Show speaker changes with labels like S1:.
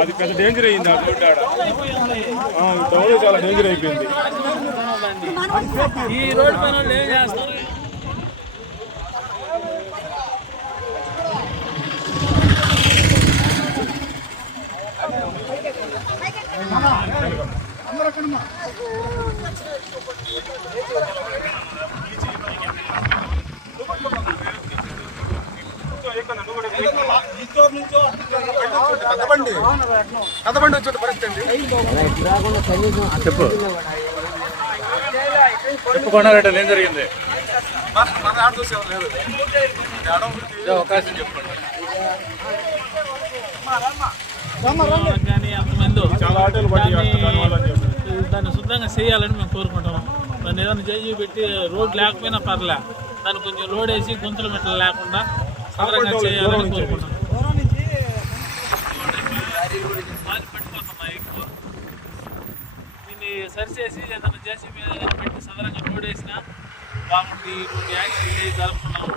S1: అది పెద్ద డేంజర్ అయింది ఆ రోడ్డు ఆడ. చాలా డేంజర్ అయిపోయింది.
S2: ఈ రోడ్డు పైన ఏం చేస్తారు?
S1: చెప్పు చెప్పు కొండారెడ్డి ఏం జరిగింది అవకాశం చెప్పండి
S2: కానీ అంతమంది
S1: చాలా ఆటోలు పడి దానివల్ల అని చెప్పి
S2: దాన్ని శుద్ధంగా చేయాలని మేము కోరుకుంటున్నాం. దాన్ని ఏదైనా చేసి పెట్టి రోడ్ లేకపోయినా పర్లే. దాన్ని కొంచెం రోడ్ వేసి గుంతలు మెట్టలు లేకుండా సదరంగా చేయాలని కోరుకుంటాం బాగా పట్టిపోతున్నాయి ఎక్కువ దీన్ని సరిచేసి ఏదైనా చేసి మీద పెట్టి సదరంగా రోడ్ వేసినా బాగుంది ఇటువంటి యాక్సిడెంట్ జరుపుకున్నాం